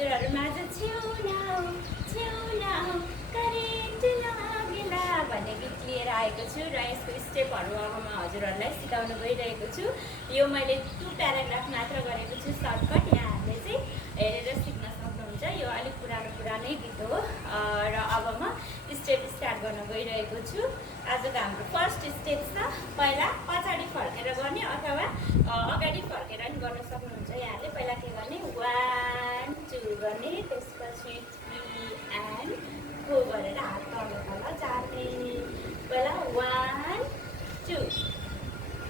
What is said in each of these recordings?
हजुरहरूमाझ छेउना current लागेला भन्ने गीत लिएर आएको छु र यसको स्टेपहरू अब म हजुरहरूलाई सिकाउन गइरहेको छु। यो मैले 2 प्याराग्राफ मात्र गरेको छु सर्टकट, यहाँहरूले चाहिँ हेरेर सिक्न सक्नुहुन्छ। यो अलिक पुरानै गीत हो र अब म स्टेप स्टार्ट गर्न गइरहेको छु। आजको हाम्रो फर्स्ट स्टेप छ, पहिला पछाडि फर्केर गर्ने अथवा अगाडि फर्केर पनि गर्न सक्नुहुन्छ। यहाँले पहिला के गर्ने 1 2 गर्ने, त्यसपछि 3 and 4 गरेर हात तल झार्ने। पहिला 1 2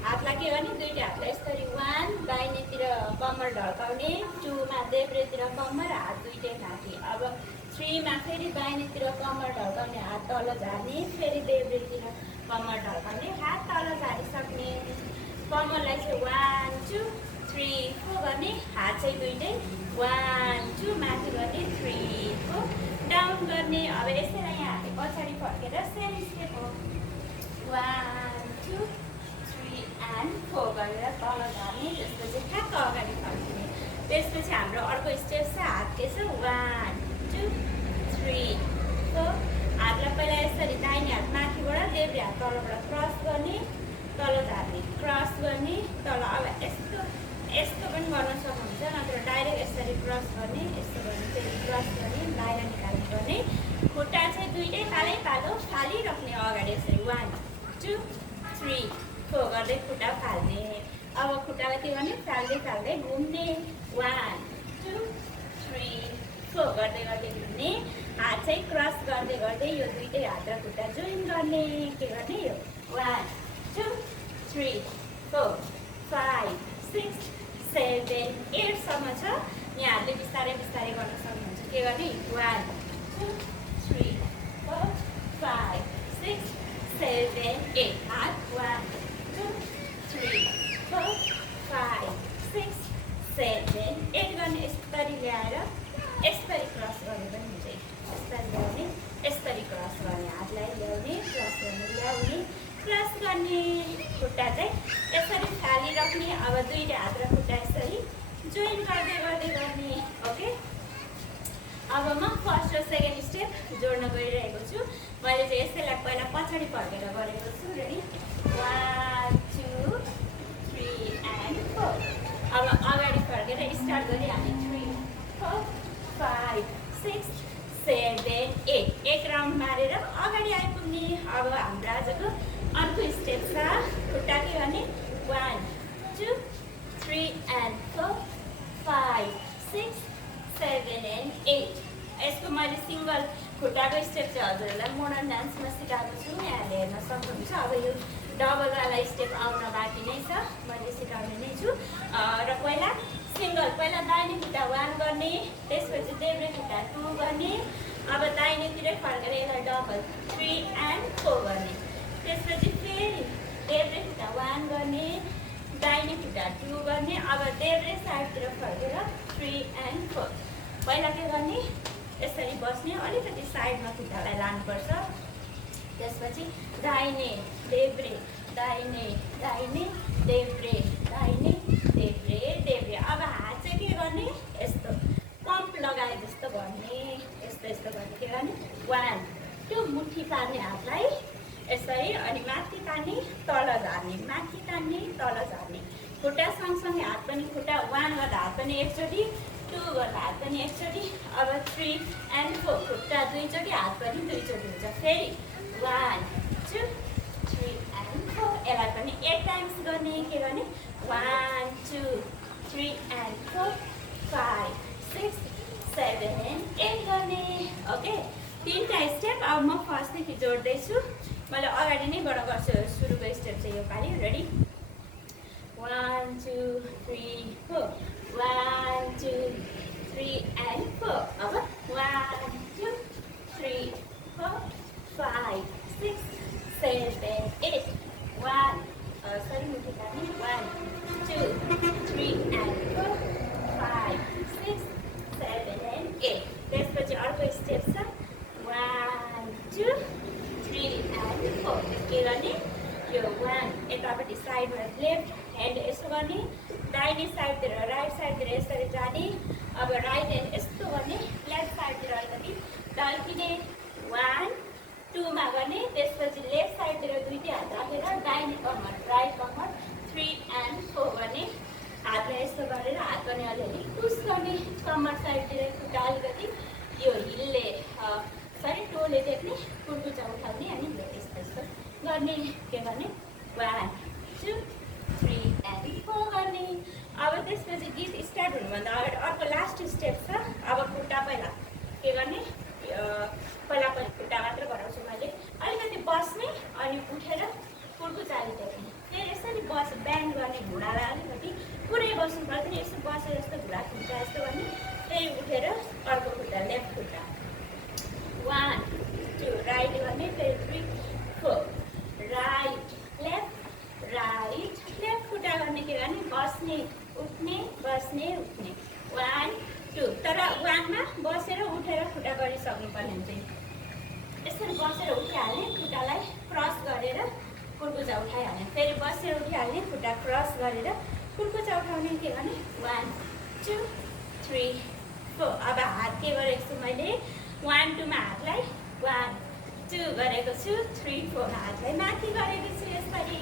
हातलाई के गर्ने, दुईटा हातलाई यसरी 1 दाहिनेतिर कम्मर ढल्काउने, 2 मा देब्रेतिर कम्मर हात दुईटै माथि। अब 3 मा फेरि दाहिनेतिर कम्मर ढल्काउने, हात तल झार्ने, फेरि देब्रेतिर कम्मर ढल्काउने, हात तल झारिसक्ने। कम्मरलाई चाहिँ 1 2 3 4 गर्ने, हात चाहिँ दुईटै 1 2 माथि गर्ने, 3 4 डाउन गर्ने। अब यसैलाई यहाँले पछाडि फर्केर सेम स्टेप हो, 1 2 3 and 4 गरेर तल झार्ने, त्यसपछि ठ्याक्क अगाडि फर्किने। त्यसपछि हाम्रो अर्को स्टेप छ, हात के छ 1 2 3 4। हातलाई पहिला यसरी दाहिने हात माथिबाट, देब्रे हात तलबाट क्रस गर्ने, तल झार्ने, क्रस गर्ने, तल। अब यस्तो पनि गर्न सक्नुहुन्छ, नत्र डाइरेक्ट यसरी क्रस गर्ने, यस्तो गर्ने, फेरि क्रस गर्ने, बाहिर निकाल्ने गर्ने। खुट्टा चाहिँ दुईटै पालो फालिराख्ने अगाडि, यसरी 1 2 3 4 गर्दै खुट्टा फाल्ने। अब खुट्टालाई के गर्ने, फाल्दै घुम्ने, 1 2 3 4 गर्दै घुम्ने। हात चाहिँ क्रस गर्दै यो दुईटै हात र खुट्टा जोइन गर्ने। के गर्ने, यो 1 2 3 4 5 6 7 8 सम्म छ। यहाँहरूले बिस्तारै गर्न सक्नुहुन्छ। के गर्ने, 1 2 3 4 5 6 7 8 हात 1 2 3 4 5 6 7 8 गर्ने। यसरी ल्याएर यसरी क्रस गर्ने पनि हुन्छ, यसरी ल्याउने, यसरी क्रस गर्ने, हातलाई ल्याउने, क्रस गर्ने, ल्याउने, क्रस गर्ने। खुट्टा चाहिँ यसरी फालिराख्ने। अब दुईटा हात र खुट्टा यसरी जोइन गर्दै गर्ने। ओके, अब म फर्स्ट र सेकेन्ड स्टेप जोड्न गइरहेको छु। मैले चाहिँ यसैलाई पहिला पछाडि फर्केर गरेको छु। Ready, 1 2 3 and 4। अब अगाडि फर्केर स्टार्ट गरिहाल्ने, 3 4 5 6 7 8 एक राउन्ड मारेर अगाडि आइपुग्ने। अब हाम्रो आजको अर्को स्टेप छ, खुट्टा के गर्ने, 1 2 3 and 4 5 6 7 and 8। यसको मैले सिङ्गल खुट्टाको स्टेप चाहिँ हजुरहरूलाई मोडर्न डान्समा सिकाएको छु, यहाँले हेर्न सक्नुहुन्छ। अब यो डबलवाला स्टेप आउन बाँकी नै छ, मैले सिकाउने नै छु। र पहिला सिङ्गल, पहिला दाहिने खुट्टा 1 गर्ने, त्यसपछि देब्रे खुट्टा 2 गर्ने। अब दाहिनेतिरै फर्केर यसलाई डबल 3 and 4 गर्ने। त्यसपछि फेरि देब्रे खुट्टा 1 गर्ने, दाहिने खुट्टा 2 गर्ने। अब देब्रे साइडतिर फर्केर 3 and 4। पहिला के गर्ने, यसरी बस्ने, अलिकति साइडमा खुट्टालाई लानुपर्छ। त्यसपछि दाहिने देब्रे दाहिने दाहिने देब्रे दाहिने देब्रे। अब हात चाहिँ के गर्ने, यस्तो पम्प लगाए जस्तो गर्ने, यस्तो गर्ने। के गर्ने, 1 2 मुठी पार्ने हातलाई यसरी, अनि माथि तान्ने, तल झार्ने, माथि तान्ने, तल झार्ने। खुट्टा सँगसँगै हात पनि, खुट्टा 1 गर्दा हात पनि एकचोटि, 2 गर्दा हात पनि एकचोटि। अब 3 and 4 खुट्टा दुईचोटि, हात पनि दुईचोटि हुन्छ। फेरि 1 2 3 and 4। यसलाई पनि 8 टाइम्स गर्ने। के गर्ने, 1 2 3 and 4 5 6 7 and 8 गर्ने। ओके, 3टा स्टेप। अब म फर्स्टदेखि जोड्दैछु, मैले अगाडि नै गर्छु। सुरुको स्टेप चाहिँ यो पालि। Ready, 1 2 3 4 1 2 3 and 4। अब 1 2 3 4 5 6 7 8 1 सरी मुठी पार्ने, 1 2 3 and 4 5 6 7 and 8। त्यसपछि अर्को स्टेप छ, 1 2 3 and 4। के गर्ने, यो 1 यतापट्टि साइडमा लेफ्ट ह्यान्ड यसो गर्ने, दाहिने साइडतिर राइट साइडतिर यसरी गर्ने अब राइट ह्यान्ड यस्तो गर्ने लेफ्ट साइडतिर अलिकति ढल्किने 1 2 मा गर्ने त्यसपछि लेफ्ट साइडतिर दुईटै हात राखेर दाहिने कम्मर राइट कम्मर 3 and 4 गर्ने हातलाई यस्तो गरेर हात गर्ने अलिअलि पुस गर्ने कम्मर साइडतिर खुट्टा अलिकति यो हिलले सरी टोले देख्ने कुर्कुचा उठाउने अनि यस्तो यस्तो गर्ने के गर्ने 1 2 3 and 4 गर्ने अब त्यसपछि गीत स्टार्ट हुनुभन्दा अगाडि अर्को लास्ट स्टेप छ अब खुट्टा पहिला के गर्ने पहिला खुट्टा मात्र गराउँछु मैले अलिकति बस्ने अनि उठेर कुर्कुचाले देख्ने फेरि यसरी ब्यान्ड गर्ने घुँडालाई अलिकति पुरै बस्नु पर्दैन यसो बसेर यस्तो घुँडा खुट्टा यस्तो गर्ने फेरि उठेर अर्को खुट्टा लेफ्ट खुट्टा 1 2 राइट गर्ने फेरि 3 4 राइट लेफ्ट खुट्टा गर्ने के गर्ने बस्ने उठ्ने बस्ने उठ्ने 1 2 तर 1 मा बसेर उठेर खुट्टा गरिसक्नुपर्ने हुन्छ यसरी बसेर उठिहाल्ने खुट्टालाई क्रस गरेर कुर्कुचा उठाइहाल्ने फेरि बसेर उठिहाल्ने खुट्टा क्रस गरेर कुर्कुचा उठाउने के गर्ने 1 2 3 4 अब हात के गरेको छु मैले 1 2 मा हातलाई 1 2 गरेको छु 3 4 मा हातलाई माथि गरेको छु यसरी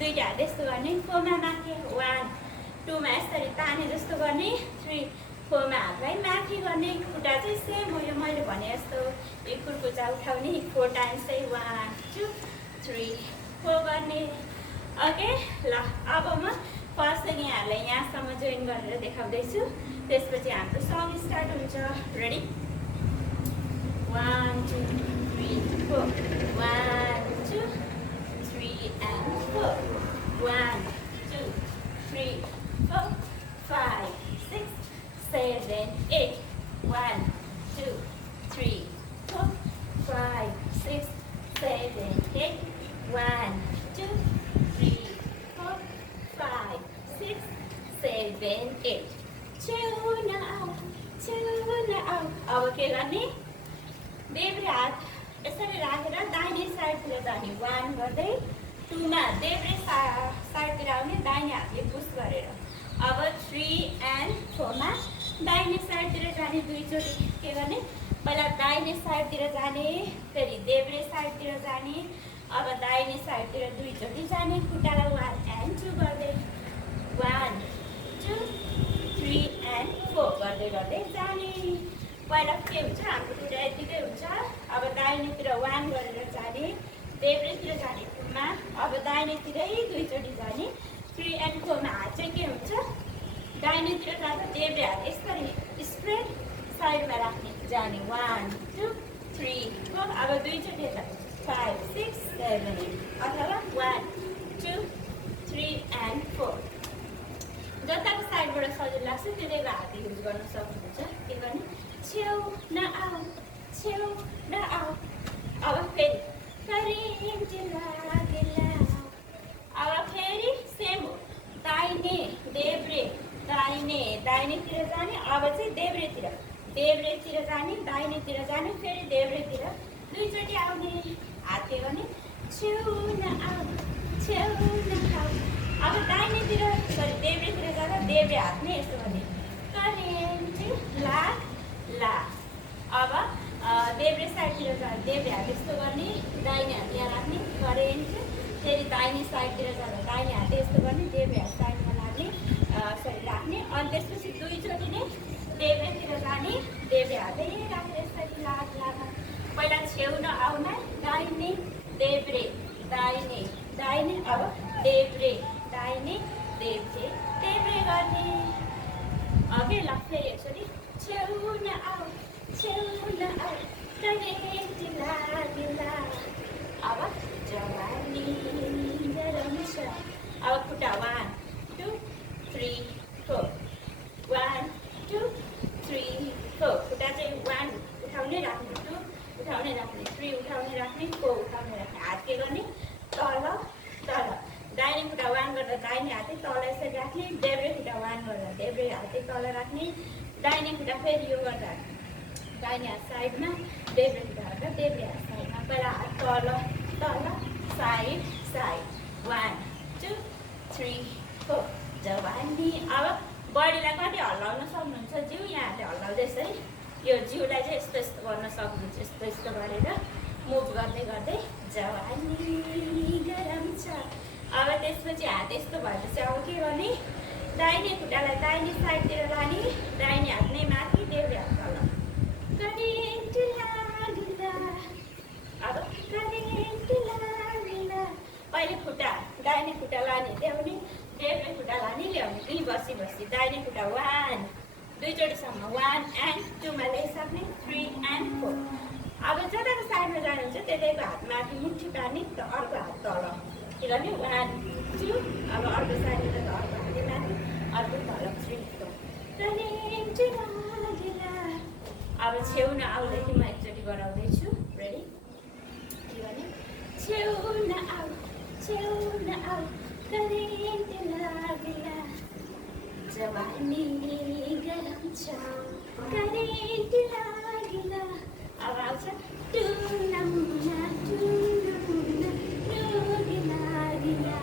दुईटा हात यस्तो गर्ने 4 मा माथि 1 2 मा यसरी ताने जस्तो गर्ने 3 4 मा हातलाई माथि गर्ने खुट्टा चाहिँ सेम हो यो मैले भने जस्तो यो कुर्कुचा उठाउने 4 टाइम्स चाहिँ 1 2 3 4 गर्ने ओके ल अब म फर्स्ट यहाँहरूलाई यहाँसम्म जोइन गरेर देखाउँदैछु त्यसपछि हाम्रो सङ स्टार्ट हुन्छ रेडी 1 2 3 4 1 2 3 and 4 1 2 3 4 5 6 7 8 1 2 3 4 5 6 7 8 1 2 3 4 5 6 7 8 tune out अब के गर्ने देब्रे हात यसरी राखेर दाहिने साइडतिर जाने 1 गर्दै 2 मा देब्रे साइडतिर आउने दाहिने हातले पुस गरेर अब 3 and 4 मा दाहिने साइडतिर जाने दुईचोटि के गर्ने पहिला दाहिने साइडतिर जाने फेरि देब्रे साइडतिर जाने अब दाहिने साइडतिर दुईचोटि जाने खुट्टालाई 1 and 2 गर्दै 1 2 3 and 4 गर्दै गर्दै जाने पहिला के हुन्छ हाम्रो खुट्टा यतिकै हुन्छ अब दाहिनेतिर 1 गरेर जाने देब्रेतिर जाने 2 मा अब दाहिनेतिरै दुईचोटि जाने 3 and 4 मा हात चाहिँ के हुन्छ दाहिनेतिर जाँदा देब्रे हात यसरी स्प्रेड साइडमा राख्ने जाने 1 2 3 4 अब दुईचोटि 5 6 7 8 अथवा 1 2 3 and 4 जताको साइडबाट सजिलो लाग्छ त्यतिको हात युज गर्न सक्नुहुन्छ के गर्ने छेउ न आऊ अब फेरि अब फेरि सेम हो दाहिने दाहिनेतिर जाने अब चाहिँ देब्रेतिर जाने दाहिनेतिर जाने फेरि देब्रेतिर दुईचोटि आउने हात के गर्ने छेउ न आऊ अब दाहिनेतिर सरी देब्रेतिर जाँदा देब्रे हात नै यस्तो गर्ने करेन्ट ला अब देब्रे साइडतिर जाँदा देब्रे हात यस्तो गर्ने दाहिने हात यहाँ राख्ने करेन्ट फेरि दाहिने साइडतिर जाँदा दाहिने हात यस्तो गर्ने देब्रे हात साइडमा लाग्ने सरी राख्ने अनि त्यसपछि दुईचोटि नै देब्रेतिर जाने देब्रे हातै राखेर यसरी लाग पहिला छेउ नआउन दाहिने देब्रे दाहिने अब देब्रे दाहिने देब्रे गर्ने अघि ल फेरि एकचोटि छेउ न आऊ करेन्ट लाग्ला अब जवानी रन्छ अब खुट्टा 1 2 3 4 1 2 3 4 खुट्टा चाहिँ 1 उठाउने राख्ने 2 उठाउने राख्ने 3 उठाउने राख्ने 4 उठाउने राख्ने हात के गर्ने तल दाहिने खुट्टा 1 गर्दा दाहिने हातै तल यसरी राख्ने देब्रे खुट्टा 1 गर्दा देब्रे हातै तल राख्ने दाहिने खुट्टा फेरि यो गर्दा दाहिने हात साइडमा देब्रे खुट्टा गर्दा देब्रे हात साइडमा पहिला हात तल साइड 1 2 3 4 जवानी अब बडीलाई कति हल्लाउन सक्नुहुन्छ जिउ यहाँले हल्लाउँदैछ है यो जिउलाई चाहिँ यस्तो यस्तो गर्न सक्नुहुन्छ यस्तो यस्तो गरेर मुभ गर्दै गर्दै जवानी गरम छ अब त्यसपछि हात यस्तो भएपछि अब के गर्ने दाहिने खुट्टालाई दाहिने साइडतिर लाने दाहिने हात नै माथि देब्रे हात तल करेन्ट लाग्ला अब करेन्ट लाग्ला पहिले खुट्टा दाहिने खुट्टा लाने ल्याउने देब्रे खुट्टा लाने ल्याउने दुई बसी बसी दाहिने खुट्टा 1 दुईचोटिसम्म 1 and 2 मा ल्याइसक्ने 3 and 4 अब जताको साइडमा जानुहुन्छ त्यतैको हात माथि मुठी पार्ने र अर्को हात तल के गर्ने 1 2 अब अर्को साइडमा त अर्को हात माथि अर्को तल 3 4 करेन्ट लाग्ला अब छेउ नआउँदाखेरि म एकचोटि गराउँदैछु रेडी के गर्ने छेउ नआऊ करेन्ट लाग्ला जवानी गरम छ करेन्ट लाग्ला अब आउँछ टुनामुना रोग लाग्ला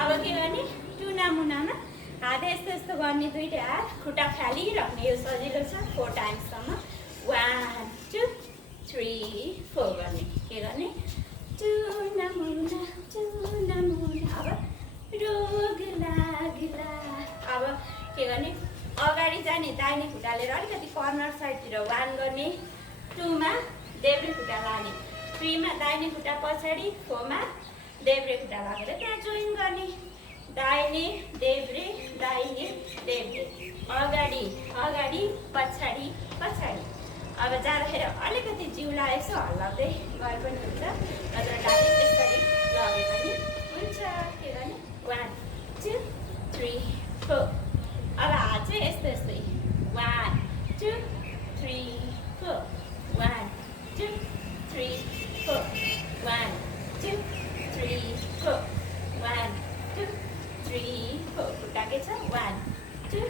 अब के गर्ने टुनामुनामा हात यस्तो यस्तो गर्ने दुईटै हात खुट्टा फालिराख्ने यो सजिलो छ 4 टाइम्ससम्म 1 2 3 4 गर्ने के गर्ने टुनामुना अब रोग लाग्ला अब के गर्ने अगाडि जाने दाहिने खुट्टा लिएर अलिकति कर्नर साइडतिर 1 गर्ने 2 मा देब्रे खुट्टा लाने 3 मा दाहिने खुट्टा पछाडि 4 मा देब्रे खुट्टा लागेर त्यहाँ जोइन गर्ने दाहिने देब्रे अगाडि अगाडि पछाडि पछाडि अब जाँदाखेरि अलिकति जिउलाई यसो हल्लाउँदै गए पनि हुन्छ नत्र डाइरेक्ट त्यसरी लगे पनि हुन्छ के गर्ने 1 2 3 4 अब हात चाहिँ यस्तो यस्तै 1 2 3 4 1 2 3 4 1 2 3 4 1 2 3 4 खुट्टा के छ 1 2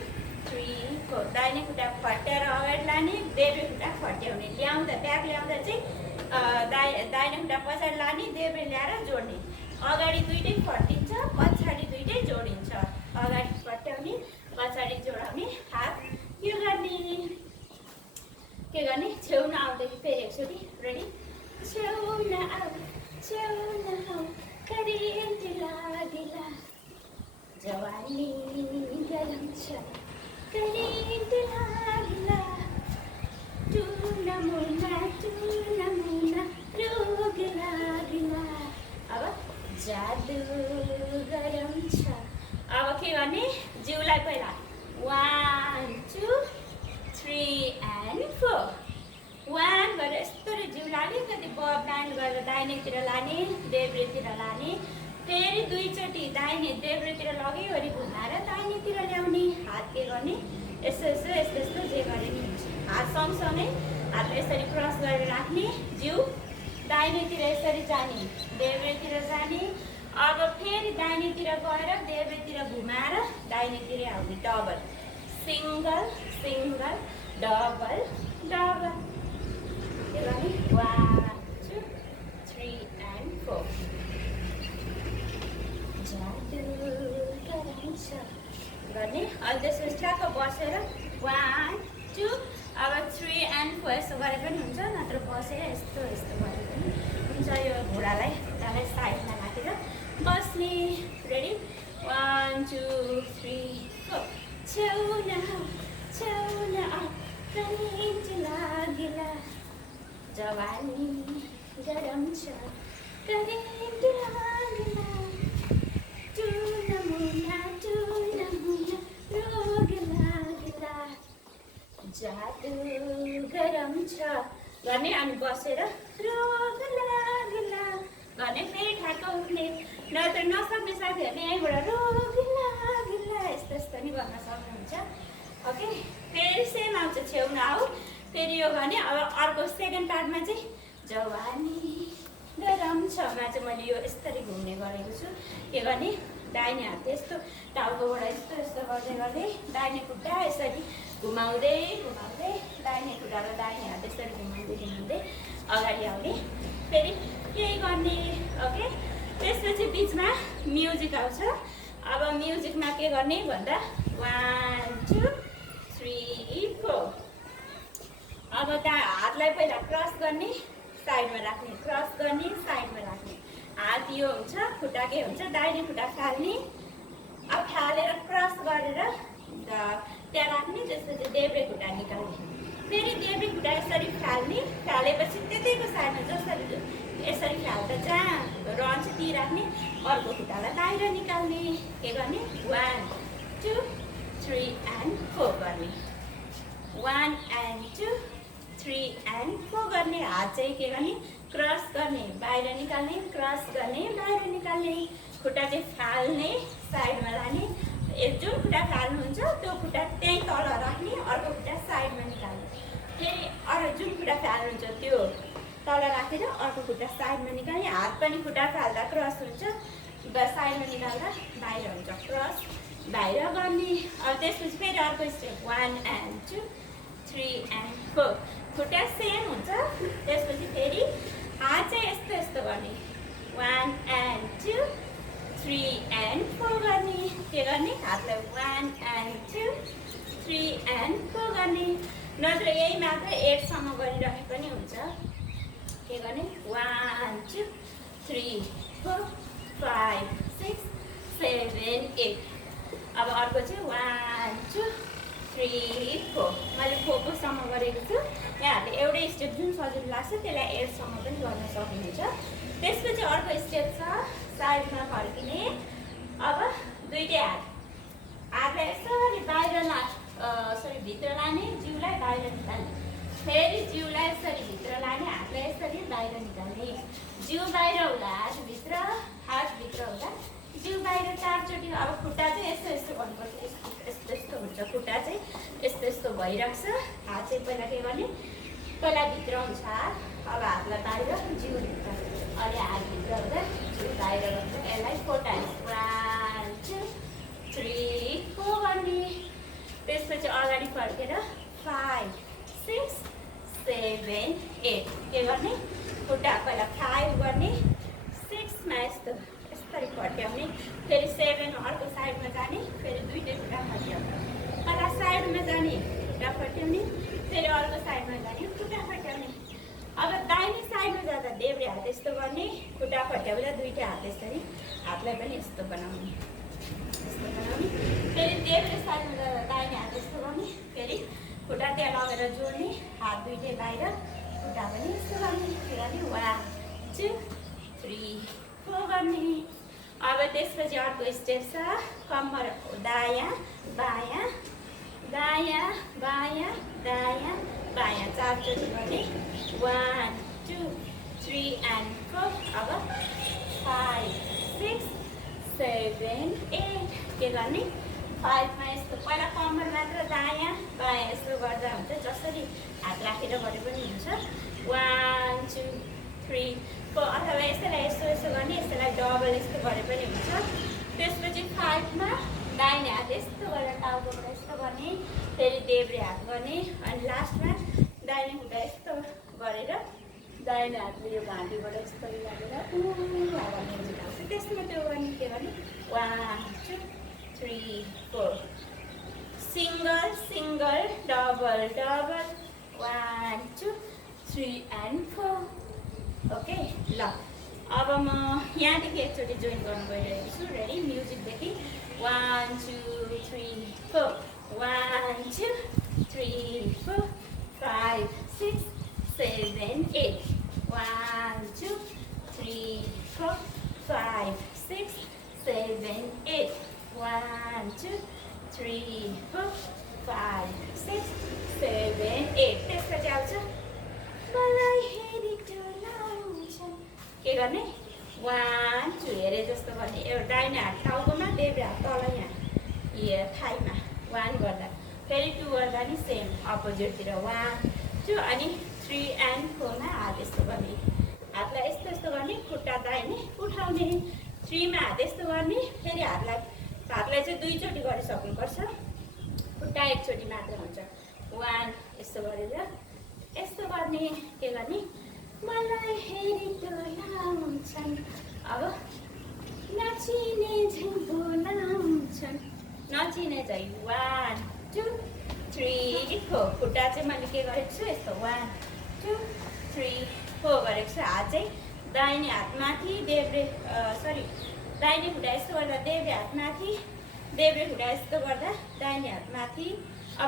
3 4 दाहिने खुट्टा फट्याएर अगाडि लाने देब्रे खुट्टा फट्याउने ल्याउँदा ब्याग ल्याउँदा चाहिँ दाहिने खुट्टा पछाडि लाने देब्रे ल्याएर जोड्ने अगाडि दुईटै फटिन्छ पछाडि दुईटै जोडिन्छ अगाडि फट्याउने पछाडि जोडाउने हात के गर्ने छेउ नआउँदाखेरि फेरि एकचोटि रेडी छेउ नआऊ करेन्ट लाग्ला जवानी गरम छ करेन्ट लाग्ला टुनामुना रोग लाग्ला अब जादु गरम छ अब के गर्ने जिउलाई पहिला 1 2 3 and 4 1 गरेर यस्तो जिउलाई अलिकति ब्यान्ड गरेर दाहिनेतिर लाने देब्रेतिर लाने फेरि दुईचोटि दाहिने देब्रेतिर लगेवरि घुमाएर दाहिनेतिर ल्याउने हात के गर्ने यस्तो जे गरे नि हुन्छ हात सँगसँगै हात यसरी क्रस गरेर राख्ने जिउ दाहिनेतिर यसरी जाने देब्रेतिर जाने अब फेरि दाहिनेतिर गएर देब्रेतिर घुमाएर दाहिनेतिर आउने डबल सिङ्गल डबल के गर्ने 1 2 3 and 4 जादु गरम छ गर्ने अहिले त्यसपछि ठ्याक्क बसेर 1 2 अब 3 and 4 यस्तो गरे पनि हुन्छ नत्र बसेर यस्तो गरे पनि हुन्छ यो घुँडालाई साइडमा राखेर बस्ने रेडी 1 2 3 4 छेउ नआऊ करेन्ट लाग्ला जवानी गरम छ करेन्ट लाग्ला टुनामुना रोग लाग्ला जादु गरम छ गर्ने अनि बसेर रोग लाग्ला गर्ने फेरि ठ्याक्क उठ्ने नत्र नसक्ने साथीहरूले यहीँबाट रोग लाग्ला यस्तो नि गर्न सक्नुहुन्छ ओके फेरि सेम आउँछ छेउ नआऊ फेरि यो गर्ने अब अर्को सेकेन्ड पार्टमा चाहिँ जवानी गरम छमा चाहिँ मैले यो यसरी घुम्ने गरेको छु के गर्ने दाहिने हात यस्तो टाउकोबाट यस्तो गर्दै दाहिने खुट्टा यसरी घुमाउँदै दाहिने खुट्टा र दाहिने हात यसरी घुमाउँदै अगाडि आउने फेरि यही गर्ने ओके त्यसपछि बिचमा म्युजिक आउँछ अब म्युजिकमा के गर्ने भन्दा 1 2 3 4 अब हातलाई पहिला क्रस गर्ने साइडमा राख्ने क्रस गर्ने साइडमा राख्ने हात यो हुन्छ खुट्टा के हुन्छ दाहिने खुट्टा फाल्ने अब फालेर क्रस गरेर त्यहाँ राख्ने त्यसपछि देब्रे खुट्टा निकाल्ने फेरि देब्रे खुट्टा यसरी फाल्ने फालेपछि त्यतैको साइडमा जसरी यसरी फाल्दा जहाँ रहन्छ ती राख्ने अर्को खुट्टालाई बाहिर निकाल्ने के गर्ने 1 2 3 and 4 गर्ने 1 and 2 3 and 4 गर्ने हात चाहिँ के गर्ने क्रस गर्ने बाहिर निकाल्ने क्रस गर्ने बाहिर निकाल्ने खुट्टा चाहिँ फाल्ने साइडमा लाने जुन खुट्टा फाल्नुहुन्छ त्यो खुट्टा त्यहीँ तल राख्ने अर्को खुट्टा साइडमा निकाल्ने फेरि अरू जुन खुट्टा फाल्नुहुन्छ त्यो तल राखेर अर्को खुट्टा साइडमा निकाल्ने हात पनि खुट्टा फाल्दा क्रस हुन्छ साइडमा निकाल्दा बाहिर हुन्छ क्रस बाहिर गर्ने अब त्यसपछि फेरि अर्को स्टेप 1 and 2 3 and 4 खुट्टा सेम हुन्छ त्यसपछि फेरि हात चाहिँ यस्तो यस्तो गर्ने 1 and 2 3 and 4 गर्ने के गर्ने हातलाई 1 and 2 3 and 4 गर्ने नत्र यही मात्र 8 सम्म गरिरहे पनि हुन्छ के गर्ने 1 2 3 4 5 6 7 8 अब अर्को चाहिँ 1 2 3 4 मैले 4 को सम्म गरेको छु यहाँहरूले एउटै स्टेप जुन सजिलो लाग्छ त्यसलाई 8 सम्म पनि गर्न सक्नुहुन्छ त्यसपछि अर्को स्टेप छ साइडमा फर्किने अब दुईटै हातलाई यसरी बाहिर भित्र लाने जिउलाई बाहिर निकाल्ने फेरि जिउलाई यसरी भित्र लाने हातलाई यसरी बाहिर निकाल्ने जिउ बाहिर हुँदा हातभित्र हुँदा जिउ बाहिर 4 चोटि अब खुट्टा चाहिँ यस्तो यस्तो गर्नुपर्छ यस्तो यस्तो हुन्छ खुट्टा चाहिँ यस्तो यस्तो भइरहेको छ हात चाहिँ पहिला के गर्ने पहिला भित्र हुन्छ अब हातलाई बाहिर जिउ भित्र अहिले हातभित्र हुँदा जिउ बाहिर हुन्छ यसलाई 4 टाइम्स 1 2 3 4 गर्ने त्यसपछि अगाडि फर्केर 5 6 7 8 के गर्ने खुट्टा पहिला 5 गर्ने 6 मा यस्तो यसरी फर्क्याउने फेरि 7 अर्को साइडमा जाने फेरि दुईटै खुट्टा फर्क्याउने पहिला साइडमा जाने खुट्टा फर्क्याउने फेरि अर्को साइडमा जाने खुट्टा फर्क्याउने अब दाहिने साइडमा जाँदा देब्रे हात यस्तो गर्ने खुट्टा फर्क्याउँदा दुईटै हात यसरी हातलाई पनि यस्तो बनाउने फेरि देब्रे साइडमा जाँदा दाहिने हात यस्तो गर्ने फेरि खुट्टा त्यहाँ लगेर जोड्ने हात दुईटै बाहिर खुट्टा पनि यस्तो गर्ने 1 2 3 4 गर्ने अब त्यसपछि अर्को स्टेप छ कम्मर दायाँ बायाँ दायाँ बायाँ दायाँ बायाँ 4 चोटि गर्ने 1 2 3 and 4 अब 5 6 7 8 के गर्ने 5 मा यस्तो पहिला कम्मर मात्र दायाँ बायाँ यस्तो गर्दा हुन्छ जसरी हात राखेर गरे पनि हुन्छ 1 2 3 4 अथवा यसैलाई यस्तो यस्तो गर्ने यसैलाई डबल यस्तो गरे पनि हुन्छ त्यसपछि 5 मा दाहिने हात यस्तो गरेर टाउकोबाट यस्तो गर्ने फेरि देब्रे हात गर्ने अनि लास्टमा दाहिने खुट्टा यस्तो गरेर दाहिने हातले यो घाँटीबाट यस्तो लागेर हावा म्युजिक आउँछ त्यसमा त्यो गर्ने के गर्ने 1 2 3 4 single single double double 1 2 3 and 4 okay ल अब म यहाँदेखि एकचोटि जोइन गर्नु गइरहेको छु रेडी म्युजिकदेखि 1 2 3 4 1 2 3 4 5 6 7 8 1 2 3 4 5 6 7 8 1 2 3 4 5 6 7 8 त्यसपछि आउँछ मलाई हेरी डोलाउँछन् के गर्ने 1 2 हेरे जस्तो गर्ने एउटा दाहिने हात टाउकोमा देब्रे हात तल यहाँ थाइमा 1 गर्दा फेरि 2 गर्दा नि सेम अपोजिटतिर 1 2 अनि 3 and 4 मा हात यस्तो गर्ने हातलाई यस्तो यस्तो गर्ने खुट्टा दाहिने उठाउने 3 मा हात यस्तो गर्ने फेरि हातलाई चाहिँ 2 चोटि गरिसक्नुपर्छ खुट्टा एकचोटि मात्र हुन्छ 1 यस्तो गरेर यस्तो गर्ने के गर्ने मलाई हेरी डोलाउँछन् अब नाचिने झैँ बोलाउँछन् नचिने चाहिँ 1 2 3 4 खुट्टा चाहिँ मैले के गरेको छु यस्तो 1 2 3 4 गरेको छु हात चाहिँ दाहिने हात माथि देब्रे दाहिने खुट्टा यस्तो गर्दा देब्रे हात माथि देब्रे खुट्टा यस्तो गर्दा दाहिने हात माथि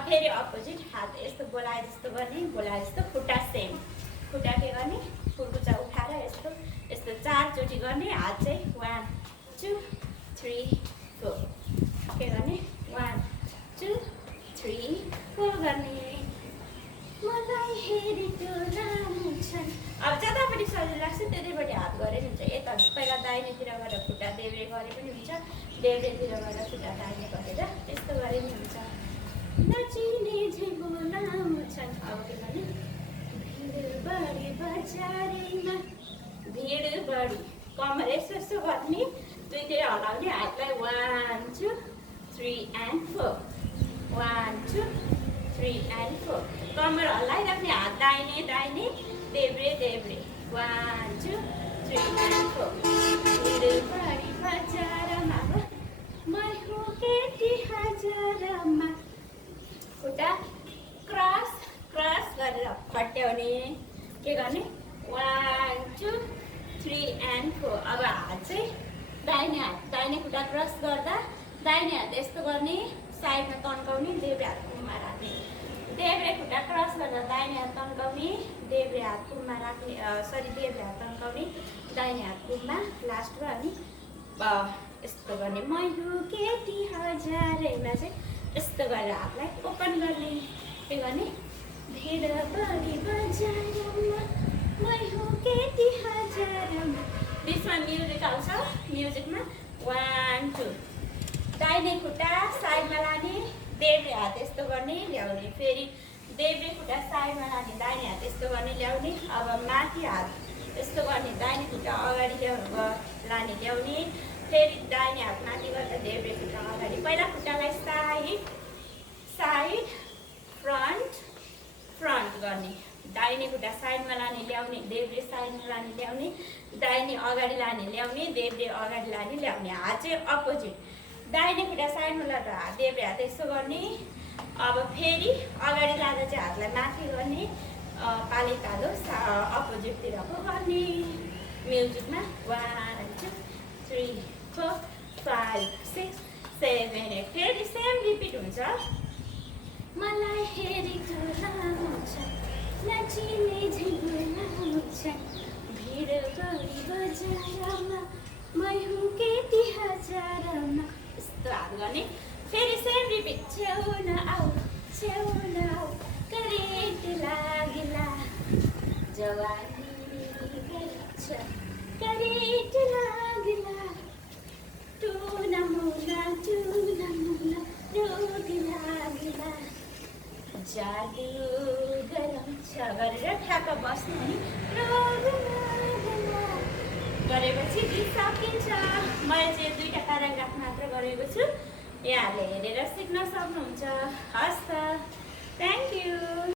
फेरि अपोजिट हात यस्तो बोलाए जस्तो गर्ने बोलाए जस्तो खुट्टा सेम खुट्टा के गर्ने कुर्कुचा उठाएर यस्तो यस्तो 4 चोटि गर्ने हात चाहिँ 1 2 3 4 के गर्ने 1 2 3 4 गर्ने मलाई हेरी डोलाउनु छ। अब जतापट्टि सजिलो लाग्छ त्यतैपट्टि हात गरे हुन्छ। यता पहिला दाहिनेतिर गएर खुट्टा देब्रे गरे पनि हुन्छ देब्रेतिर गएर खुट्टा दाहिने गरेर त्यस्तो गरे पनि हुन्छ। नचिने झै बोलाउनु छ। अब के गर्ने भिड बढी बजारमा भिड बढी कमर यस्तो यस्तो गर्ने दुईतिर हल्लाउने हातलाई 1 2 3 and 4 1 2 3 and 4 कमर हल्लाइराख्ने हात दाहिने दाहिने देब्रे देब्रे 1 2 3 and 4 भिड बढी बजारमा मै हो केटी हजारमा खुट्टा क्रस क्रस गरेर फट्याउने के गर्ने 1 2 3 and 4 अब हात चाहिँ दाहिने खुट्टा क्रस गर्दा दाहिने हात यस्तो गर्ने साइडमा तन्काउने देब्रे हात कुममा राख्ने देब्रे खुट्टा क्रस गर्दा दाहिने हात तन्काउने देब्रे हात कुममा राख्ने देब्रे हात तन्काउने दाहिने हात कुममा लास्टमा अनि यस्तो गर्ने मै हो केटी हजारैमा चाहिँ यस्तो गरेर हातलाई ओपन गर्ने के गर्ने भिड बढी बजारमा मै हो केटी हजारमा बिचमा म्युजिक आउँछ म्युजिकमा 1 2 दाहिने खुट्टा साइडमा लाने देब्रे हात यस्तो गर्ने ल्याउने फेरि देब्रे खुट्टा साइडमा लाने दाहिने हात यस्तो गर्ने ल्याउने अब माथि हात यस्तो गर्ने दाहिने खुट्टा अगाडि लाने ल्याउने फेरि दाहिने हात माथि गर्दा देब्रे खुट्टा अगाडि पहिला खुट्टालाई साइड साइड फ्रन्ट फ्रन्ट गर्ने दाहिने खुट्टा साइडमा लाने ल्याउने देब्रे साइडमा लाने ल्याउने दाहिने अगाडि लाने ल्याउने देब्रे अगाडि लाने ल्याउने हात चाहिँ अपोजिट दाहिने खुट्टा साइडमा लाँदा हात देब्रे हात यस्तो गर्ने अब फेरि अगाडि लाँदा चाहिँ हातलाई माथि गर्ने पाले कालो अपोजिटतिरको गर्ने म्युजिकमा 1 2 3 4 5 6 7 8 फेरि सेम रिपिट हुन्छ। मलाई हेरी डोलाउनु छ नचिने झै बोलाउनु छ भिड बढी बजारमा मै हुँ केटी हजारमा यस्तो हात गर्ने फेरि सेम रिपिट छेउन आऊ करेन्ट लागिला जवानी गर्छ करेन्ट लागिला टुना मुना रोग लागिला जादु गराउँछ गरेर ठ्याक्क बस्नु नि रोग लागिला गरेपछि गीत सकिन्छ। मैले चाहिँ 2टा प्याराग्राफ मात्र गरेको छु। यहाँहरूले हेरेर सिक्न सक्नुहुन्छ। हस् त, थ्याङ्क यू।